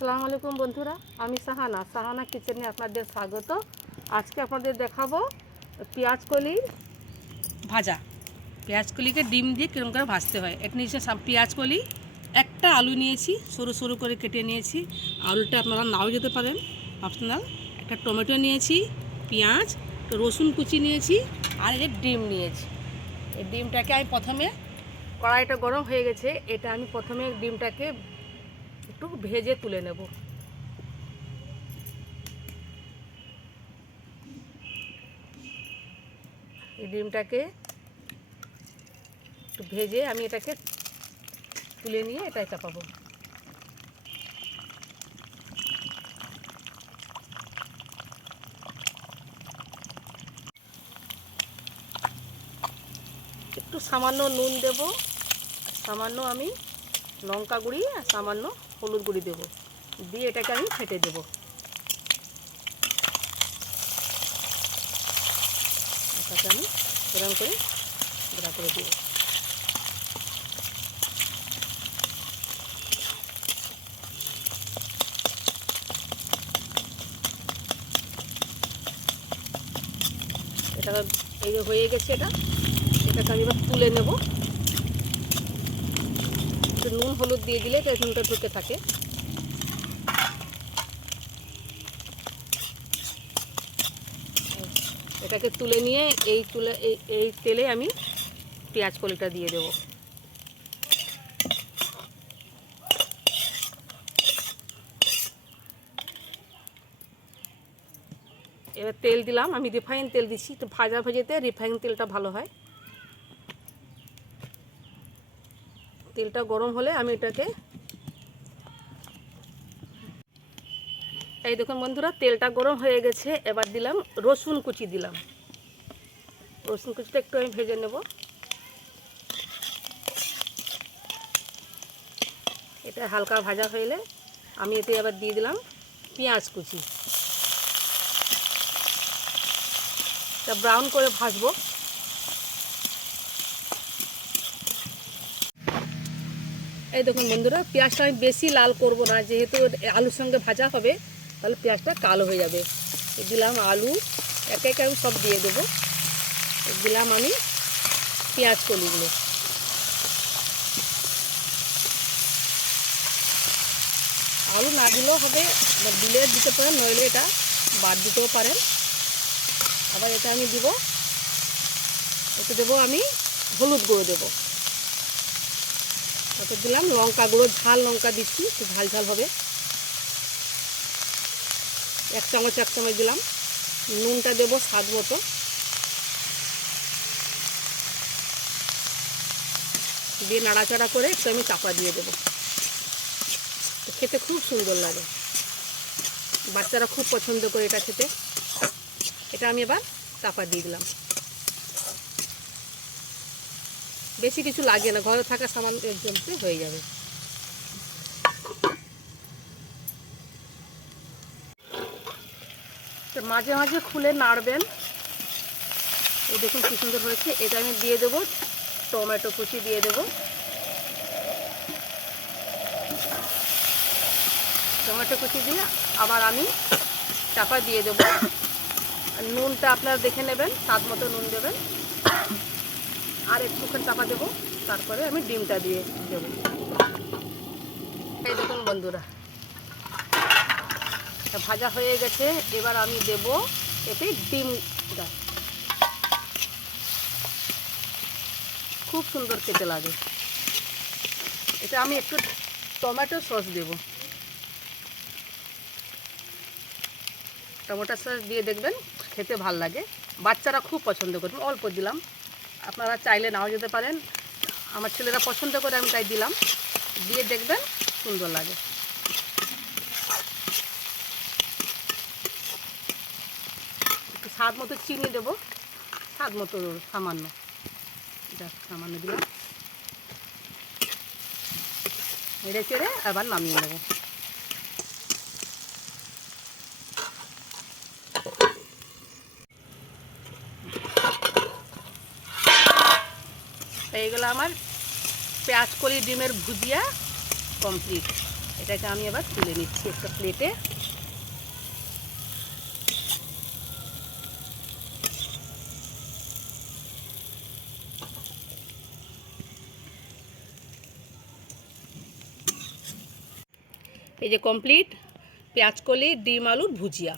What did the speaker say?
আসসালামু আলাইকুম বন্ধুরা, আমি সাহানা কিচেনে আপনাদের স্বাগত। আজকে আপনাদের দেখাবো পেঁয়াজকলি ভাজা। পেঁয়াজকলিকে ডিম দিয়ে কীরকম করে ভাজতে হয়। এটা নিয়েছি পেঁয়াজকলি, একটা আলু নিয়েছি, সরু সরু করে কেটে নিয়েছি। আলুটা আপনারা নাও যেতে পারেন, অপশনাল। একটা টমেটো নিয়েছি, পেঁয়াজ, রসুন কুচি নিয়েছি, আর এই ডিম নিয়েছি। এই ডিমটাকে আমি প্রথমে, কড়াইটা গরম হয়ে গেছে, এটা আমি প্রথমে ডিমটাকে একটু ভেজে তুলে নেব। এই ডিমটাকে একটু ভেজে আমি এটাকে তুলে নিয়ে এটাই চাপাবো। একটু সামান্য নুন দেব, সামান্য আমি লঙ্কা গুঁড়ি আর সামান্য হলুদ গুঁড়ি দেব, দিয়ে এটাকে আমি ফেটে দেব। এটাকে আমি এরকম করে গুঁড়া করে দেব। এটা এই যে হয়ে গেছে, এটাকে আমি এবার তুলে নেব। একটু নুন হলুদ দিয়ে দিলে এটা নুনটা ঢুকে থাকে। এটাকে তুলে নিয়ে এই তেলে আমি পেঁয়াজ কলিটা দিয়ে দেব। এবার তেল দিলাম, আমি রিফাইন তেল দিচ্ছি। তো ভাজা ভাজিতে রিফাইন তেলটা ভালো হয়। তেলটা গরম হলে আমি এটাকে, এই দেখুন বন্ধুরা, তেলটা গরম হয়ে গেছে। এবার দিলাম রসুন কুচি, দিলাম রসুন কুচিটা একটু আমি ভেজে নেব। এটা হালকা ভাজা হইলে আমি এতে আবার দিয়ে দিলাম পেঁয়াজ কুচি। এটা ব্রাউন করে ভাজবো। এই দেখুন বন্ধুরা, পেঁয়াজটা আমি বেশি লাল করব না, যেহেতু আলুর সঙ্গে ভাজা হবে, তাহলে পেঁয়াজটা কালো হয়ে যাবে। দিলাম আলু, একে একে আমি সব দিয়ে দেবো। দিলাম আমি পেঁয়াজ কলিগুলো। আলু না দিলেও হবে, বা দিলে দিতে পারেন, নইলে এটা বাদ দিতেও পারেন। আবার এটা আমি দিব, এতে দেবো আমি হলুদ গুঁড়ো দেবো। এতে দিলাম লঙ্কা গুঁড়ো, ঝাল লঙ্কা দিচ্ছি, একটু ঝাল ঝাল হবে। এক চামচ দিলাম। নুনটা দেবো স্বাদ মতো। দিয়ে নাড়াচাড়া করে একটু আমি চাপা দিয়ে দেবো। খেতে খুব সুন্দর লাগে, বাচ্চারা খুব পছন্দ করে এটা খেতে। এটা আমি এবার চাপা দিয়ে দিলাম। বেশি কিছু লাগে না, ঘরে থাকা সামান জমতে হয়ে যাবে। তো মাঝে মাঝে খুলে নাড়বেন। এই দেখুন কি সুন্দর হয়েছে। এটা আমি দিয়ে দেবো টমেটো কুচি, দিয়ে দেবো টমেটো কুচি দিয়ে আবার আমি চাপা দিয়ে দেবো। নুনটা আপনারা দেখে নেবেন, স্বাদ মতো নুন দেবেন। আর একটুখানি চাপা দেবো, তারপরে আমি ডিমটা দিয়ে দেবো। এই দেখুন বন্ধুরা, ভাজা হয়ে গেছে। এবার আমি দেব এতে ডিমটা। খুব সুন্দর খেতে লাগে। এটা আমি একটু টমেটো সস দেব। টমেটো সস দিয়ে দেখবেন খেতে ভাল লাগে, বাচ্চারা খুব পছন্দ করবে। অল্প দিলাম, আপনারা চাইলে নাও যেতে পারেন। আমার ছেলেরা পছন্দ করে, আমি তাই দিলাম। দিয়ে দেখবেন সুন্দর লাগে। একটু স্বাদ মতো চিনি দেবো, স্বাদ মতো সামান্য, সামান্য দিলাম। নেড়ে চেড়ে আবার নামিয়ে নেব। এইগুলো আমার পেঁয়াজ কলি ডিমের ভুজিয়া কমপ্লিট। এটাকে আমি আবার তুলে নিচ্ছি একটা প্লেটে। এই যে কমপ্লিট পেঁয়াজকলি ডিম আলুর ভুজিয়া।